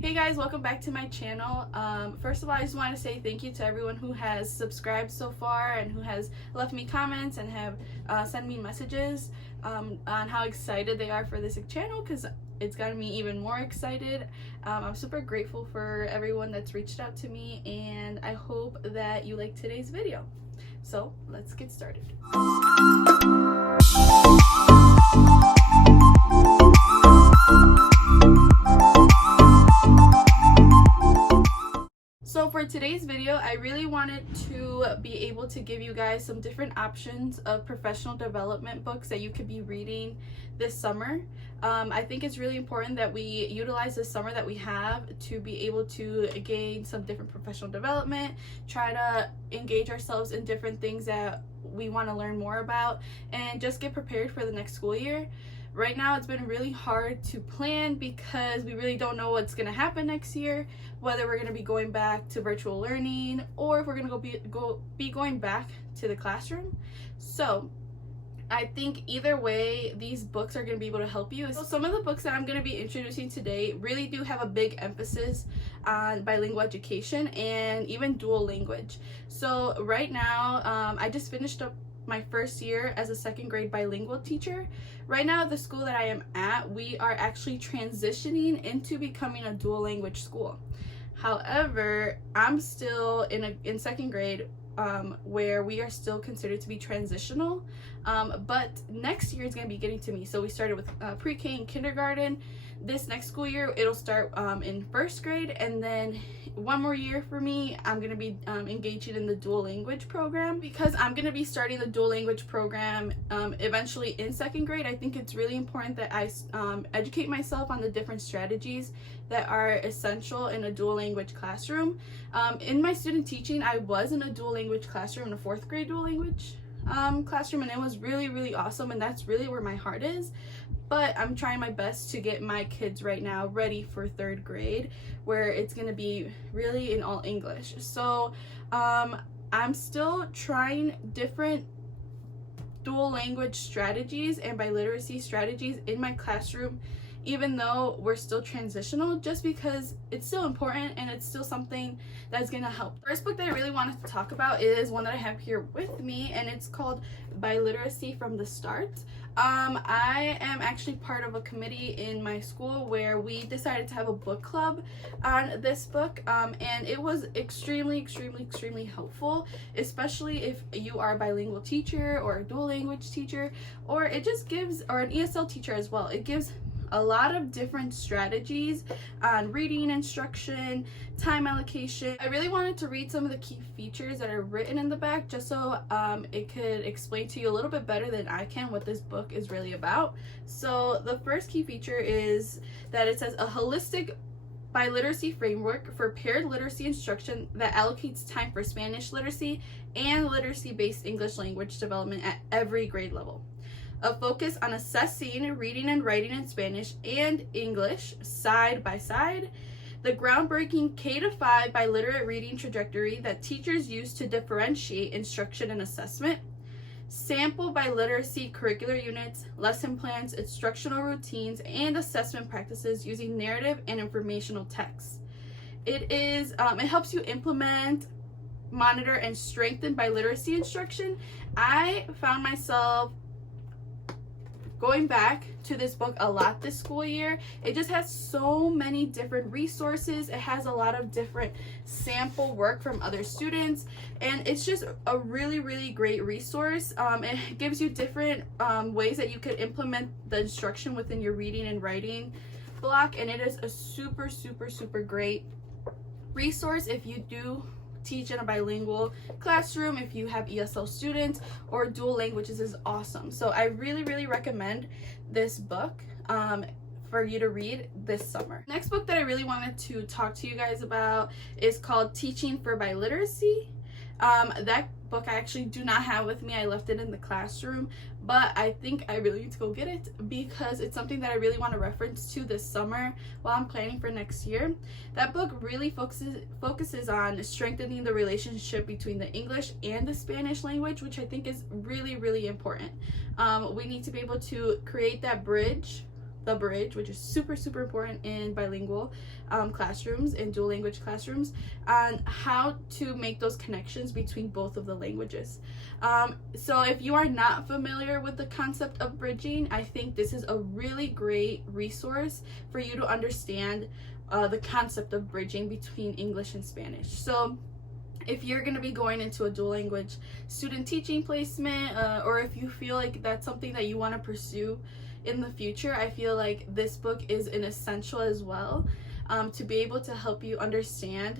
Hey guys, welcome back to my channel. First of all, I just want to say thank you to everyone who has subscribed so far and who has left me comments and have sent me messages on how excited they are for this channel, because it's gotten me even more excited. I'm super grateful for everyone that's reached out to me, and I hope that you like today's video. So let's get started. So for today's video, I really wanted to be able to give you guys some different options of professional development books that you could be reading this summer. I think it's really important that we utilize the summer that we have to be able to gain some different professional development, try to engage ourselves in different things that we want to learn more about, and just get prepared for the next school year. Right now, it's been really hard to plan because we really don't know what's going to happen next year, whether we're going to be going back to virtual learning or if we're going to be going back to the classroom. So I think either way, these books are going to be able to help you. So some of the books that I'm going to be introducing today really do have a big emphasis on bilingual education and even dual language. So right now, I just finished up my first year as a second grade bilingual teacher. Right now at the school that I am at, we are actually transitioning into becoming a dual language school. However, I'm still in second grade, where we are still considered to be transitional, but next year is going to be getting to me. So we started with pre-K and kindergarten. This next school year it'll start in first grade, and then one more year for me, I'm going to be engaging in the dual language program. Because I'm going to be starting the dual language program eventually in second grade, I think it's really important that I educate myself on the different strategies that are essential in a dual language classroom. In my student teaching, I was in a dual language classroom, in a fourth grade dual language classroom, and it was really awesome, and that's really where my heart is. But I'm trying my best to get my kids right now ready for third grade, where it's going to be really in all English. So I'm still trying different dual language strategies and biliteracy strategies in my classroom, even though we're still transitional, just because it's still important and it's still something that's going to help. First book that I really wanted to talk about is one that I have here with me, and it's called Biliteracy from the Start. I am actually part of a committee in my school where we decided to have a book club on this book, and it was extremely helpful, especially if you are a bilingual teacher or a dual language teacher, or it just gives, or an ESL teacher as well. It gives a lot of different strategies on reading instruction, time allocation. I really wanted to read some of the key features that are written in the back, just so it could explain to you a little bit better than I can what this book is really about. So the first key feature is that it says a holistic biliteracy framework for paired literacy instruction that allocates time for Spanish literacy and literacy-based English language development at every grade level. A focus on assessing reading and writing in Spanish and English side by side. The groundbreaking K-5 biliterate reading trajectory that teachers use to differentiate instruction and assessment. Sample biliteracy curricular units, lesson plans, instructional routines, and assessment practices using narrative and informational texts. It helps you implement, monitor, and strengthen biliteracy instruction. I found myself going back to this book a lot this school year. It just has so many different resources. It has a lot of different sample work from other students, and it's just a really great resource. It gives you different ways that you could implement the instruction within your reading and writing block, and it is a super great resource if you do teach in a bilingual classroom, if you have ESL students, or dual languages is awesome. So I really recommend this book for you to read this summer. Next book that I really wanted to talk to you guys about is called Teaching for Biliteracy. That book I actually do not have with me. I left it in the classroom, but I think I really need to go get it because it's something that I really want to reference to this summer while I'm planning for next year. That book really focuses on strengthening the relationship between the English and the Spanish language, which I think is really important. We need to be able to create that bridge, The Bridge, which is super important in bilingual classrooms, in dual language classrooms, on how to make those connections between both of the languages. So if you are not familiar with the concept of bridging, I think this is a really great resource for you to understand the concept of bridging between English and Spanish. So if you're going to be going into a dual language student teaching placement, or if you feel like that's something that you want to pursue in the future, I feel like this book is an essential as well, to be able to help you understand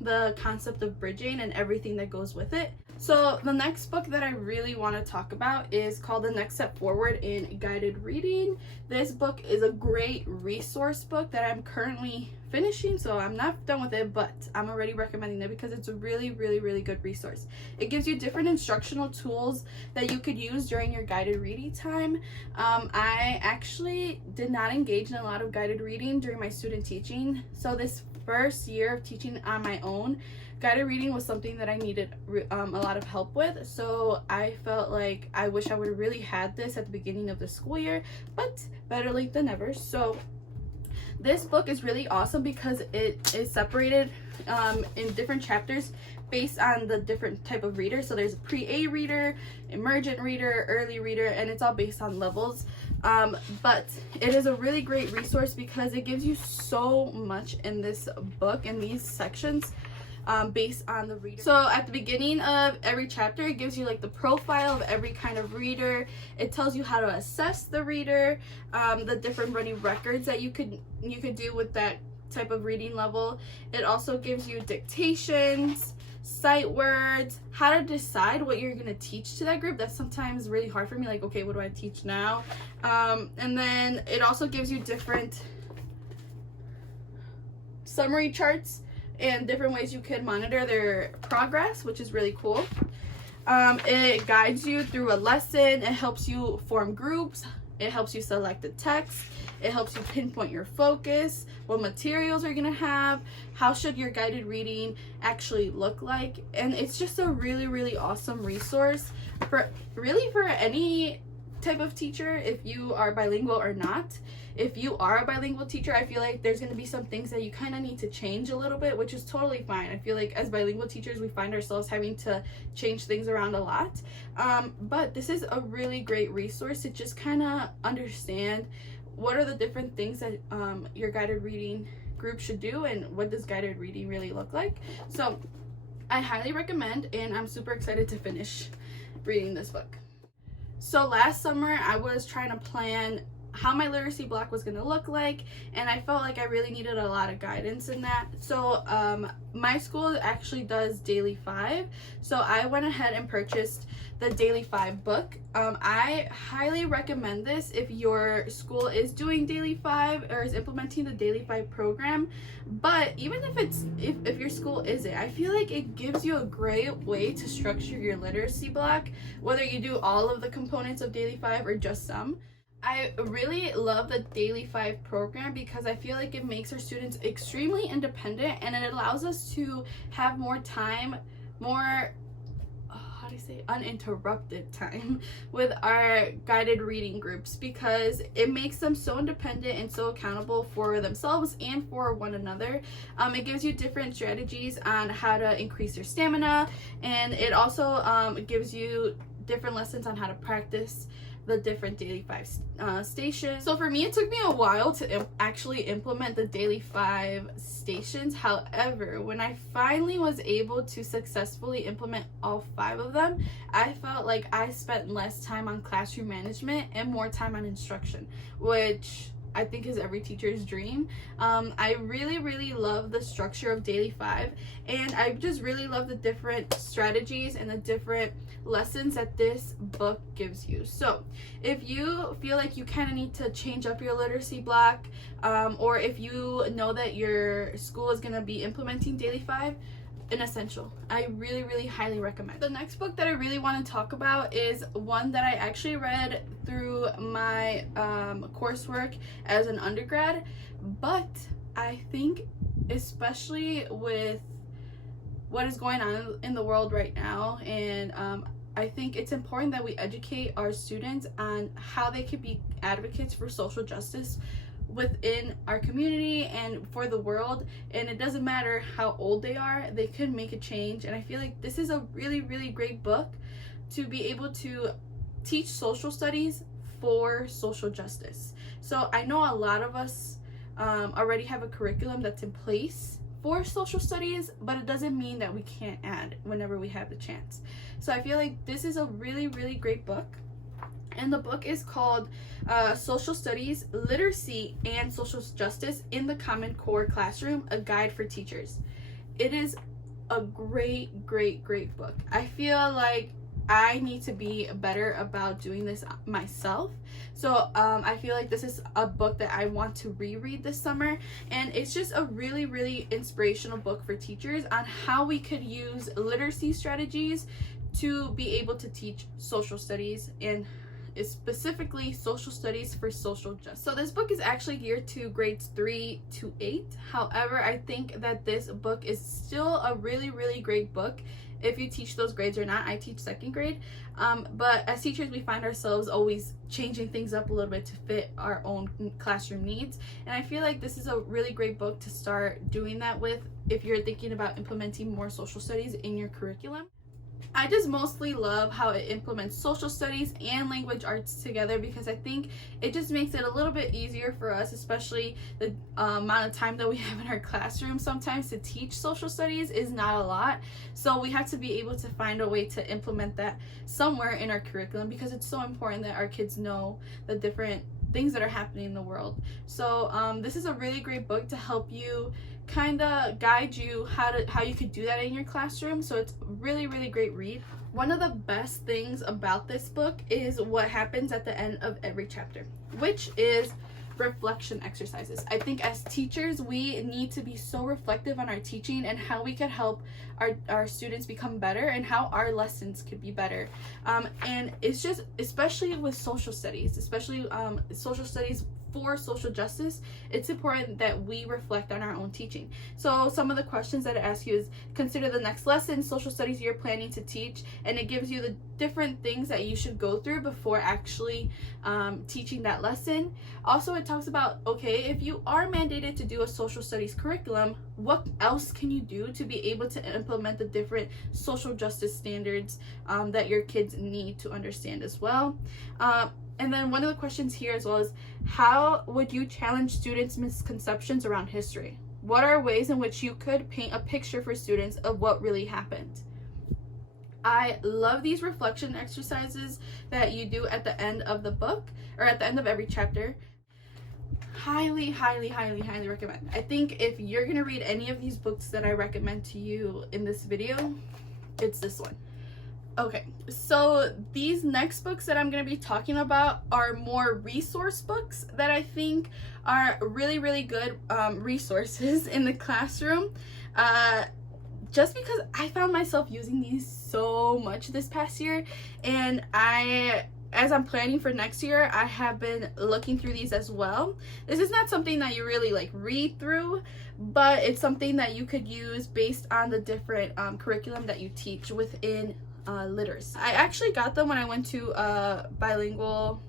the concept of bridging and everything that goes with it. So the next book that I really want to talk about is called The Next Step Forward in Guided Reading. This book is a great resource book that I'm currently finishing, so I'm not done with it, but I'm already recommending it because it's a really good resource. It gives you different instructional tools that you could use during your guided reading time. I actually did not engage in a lot of guided reading during my student teaching, so this first year of teaching on my own, guided reading was something that I needed a lot of help with. So I felt like I wish I would have really had this at the beginning of the school year, but better late than never. So this book is really awesome because it is separated in different chapters based on the different type of reader. So there's a pre-A reader, emergent reader, early reader, and it's all based on levels. But it is a really great resource because it gives you so much in this book, in these sections, based on the reader. So at the beginning of every chapter, it gives you like the profile of every kind of reader. It tells you how to assess the reader, the different running records that you could do with that type of reading level. It also gives you dictations, sight words, how to decide what you're going to teach to that group. That's sometimes really hard for me, like, okay, what do I teach now? And then it also gives you different summary charts and different ways you can monitor their progress, which is really cool. It guides you through a lesson. It helps you form groups. It helps you select the text. It helps you pinpoint your focus, what materials you're gonna have, how should your guided reading actually look like. And it's just a really awesome resource for any type of teacher, if you are bilingual or not. If you are a bilingual teacher, I feel like there's going to be some things that you kind of need to change a little bit, which is totally fine. I feel like as bilingual teachers, we find ourselves having to change things around a lot. But this is a really great resource to just kind of understand what are the different things that your guided reading group should do, and what does guided reading really look like. So I highly recommend, and I'm super excited to finish reading this book. So last summer, I was trying to plan how my literacy block was going to look like, and I felt like I really needed a lot of guidance in that. So my school actually does Daily 5, so I went ahead and purchased the Daily 5 book. I highly recommend this if your school is doing Daily 5 or is implementing the Daily 5 program. But even if your school isn't, I feel like it gives you a great way to structure your literacy block, whether you do all of the components of Daily 5 or just some. I really love the Daily 5 program because I feel like it makes our students extremely independent, and it allows us to have more time, more uninterrupted time with our guided reading groups, because it makes them so independent and so accountable for themselves and for one another. It gives you different strategies on how to increase your stamina, and it also gives you different lessons on how to practice the different Daily 5 stations. So for me, it took me a while to actually implement the Daily 5 stations. However, when I finally was able to successfully implement all 5 of them, I felt like I spent less time on classroom management and more time on instruction, which I think is every teacher's dream. I really love the structure of Daily 5, and I just really love the different strategies and the different lessons that this book gives you. So if you feel like you kind of need to change up your literacy block, or if you know that your school is going to be implementing Daily 5, an essential. I really highly recommend. The next book that I really want to talk about is one that I actually read through my coursework as an undergrad, but I think especially with what is going on in the world right now, and I think it's important that we educate our students on how they could be advocates for social justice within our community and for the world. And it doesn't matter how old they are, they could make a change. And I feel like this is a really, really great book to be able to teach social studies for social justice. So I know a lot of us already have a curriculum that's in place for social studies, but it doesn't mean that we can't add whenever we have the chance. So I feel like this is a really, really great book. And the book is called Social Studies, Literacy, and Social Justice in the Common Core Classroom, a Guide for Teachers. It is a great, great, great book. I feel like I need to be better about doing this myself. So I feel like this is a book that I want to reread this summer, and it's just a really, really inspirational book for teachers on how we could use literacy strategies to be able to teach social studies, and specifically social studies for social justice. So this book is actually geared to grades 3 to 8. However, I think that this book is still a really, really great book if you teach those grades or not. I teach 2nd grade, but as teachers we find ourselves always changing things up a little bit to fit our own classroom needs, and I feel like this is a really great book to start doing that with if you're thinking about implementing more social studies in your curriculum. I just mostly love how it implements social studies and language arts together, because I think it just makes it a little bit easier for us, especially the amount of time that we have in our classroom. Sometimes to teach social studies is not a lot, so we have to be able to find a way to implement that somewhere in our curriculum, because it's so important that our kids know the different things that are happening in the world. So this is a really great book to help you kind of guide you how you could do that in your classroom. So it's really, really great read. One of the best things about this book is what happens at the end of every chapter, which is reflection exercises. I think as teachers we need to be so reflective on our teaching and how we could help our students become better and how our lessons could be better. And it's just, especially with social studies, especially social studies for social justice, it's important that we reflect on our own teaching. So some of the questions that I ask you is, consider the next lesson social studies you're planning to teach, and it gives you the different things that you should go through before actually teaching that lesson. Also, it talks about, okay, if you are mandated to do a social studies curriculum, what else can you do to be able to implement the different social justice standards that your kids need to understand as well. And then one of the questions here as well is, how would you challenge students' misconceptions around history? What are ways in which you could paint a picture for students of what really happened? I love these reflection exercises that you do at the end of the book, or at the end of every chapter. Highly, highly, highly, highly recommend. I think if you're gonna read any of these books that I recommend to you in this video, it's this one. Okay, so these next books that I'm going to be talking about are more resource books that I think are really, really good resources in the classroom. Just because I found myself using these so much this past year, and as I'm planning for next year, I have been looking through these as well. This is not something that you really like read through, but it's something that you could use based on the different curriculum that you teach within literacy. I actually got them when I went to a bilingual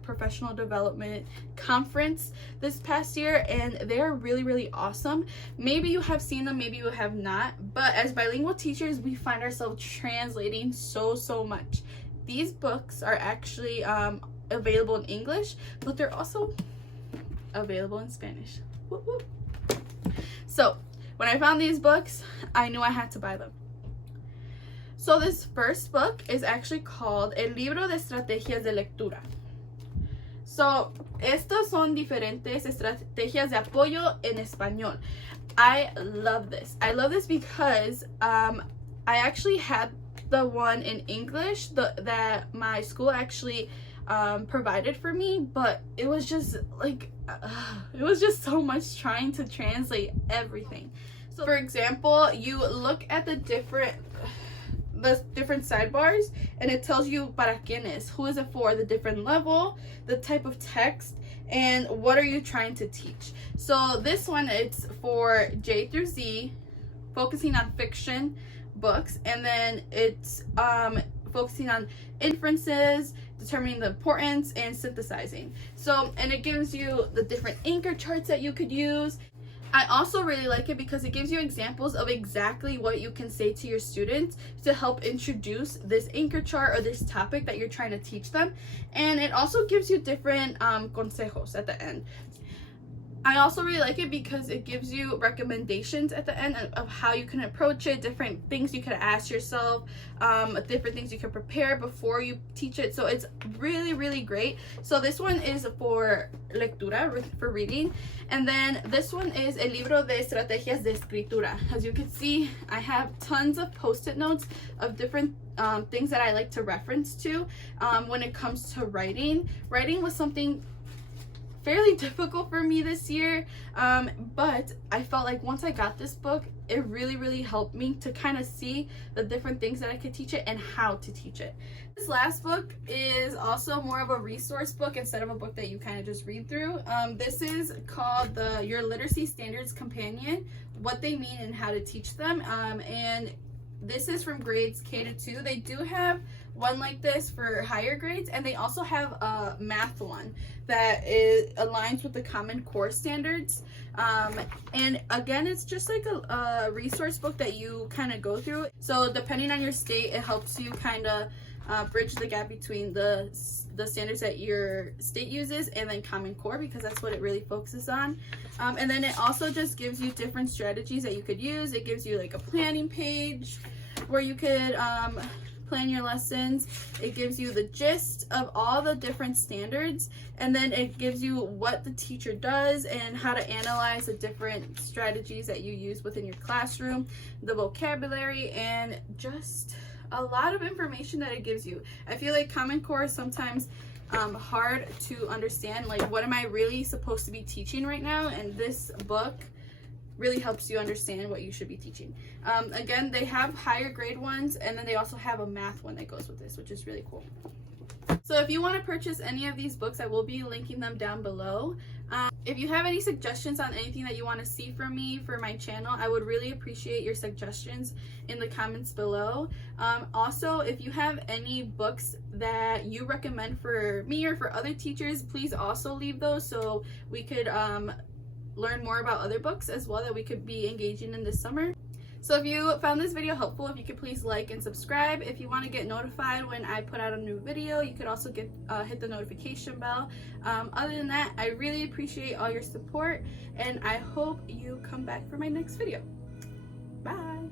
professional development conference this past year, and they're really, really awesome. Maybe you have seen them, maybe you have not, but as bilingual teachers we find ourselves translating so much. These books are actually available in English, but they're also available in Spanish. Woo woo. So when I found these books, I knew I had to buy them. So this first book is actually called El Libro de Estrategias de Lectura. So estos son diferentes estrategias de apoyo en español. I love this. I love this because I actually had the one in English that my school actually provided for me, but it was just so much trying to translate everything. So for example, you look at the different sidebars and it tells you para quién es, who is it for, the different level, the type of text, and what are you trying to teach. So this one, it's for J through Z, focusing on fiction books, and then it's focusing on inferences, determining the importance, and synthesizing. So, and it gives you the different anchor charts that you could use. I also really like it because it gives you examples of exactly what you can say to your students to help introduce this anchor chart or this topic that you're trying to teach them. And it also gives you different consejos at the end. I also really like it because it gives you recommendations at the end of how you can approach it, different things you could ask yourself, different things you can prepare before you teach it. So it's really, really great. So this one is for lectura, for reading. And then this one is El Libro de Estrategias de Escritura. As you can see, I have tons of post-it notes of different things that I like to reference to when it comes to writing. Writing was something fairly difficult for me this year, but I felt like once I got this book, it really helped me to kind of see the different things that I could teach it and how to teach it. This last book is also more of a resource book instead of a book that you kind of just read through. This is called Your Literacy Standards Companion, What They Mean and How to Teach Them, and this is from grades K to 2. They do have one like this for higher grades, and they also have a math one that aligns with the Common Core standards. And again, it's just like a resource book that you kind of go through. So depending on your state, it helps you kind of bridge the gap between the standards that your state uses and then Common Core, because that's what it really focuses on. And then it also just gives you different strategies that you could use. It gives you like a planning page where you could plan your lessons. It gives you the gist of all the different standards, and then it gives you what the teacher does and how to analyze the different strategies that you use within your classroom, the vocabulary, and just a lot of information that it gives you. I feel like Common Core is sometimes hard to understand, like what am I really supposed to be teaching right now, and this book really helps you understand what you should be teaching. Again, they have higher grade ones, and then they also have a math one that goes with this, which is really cool. So if you want to purchase any of these books, I will be linking them down below. If you have any suggestions on anything that you want to see from me for my channel, I would really appreciate your suggestions in the comments below. Also, if you have any books that you recommend for me or for other teachers, please also leave those so we could learn more about other books as well that we could be engaging in this summer. So if you found this video helpful, if you could please like and subscribe. If you want to get notified when I put out a new video, you could also hit the notification bell. Other than that, I really appreciate all your support, and I hope you come back for my next video. Bye!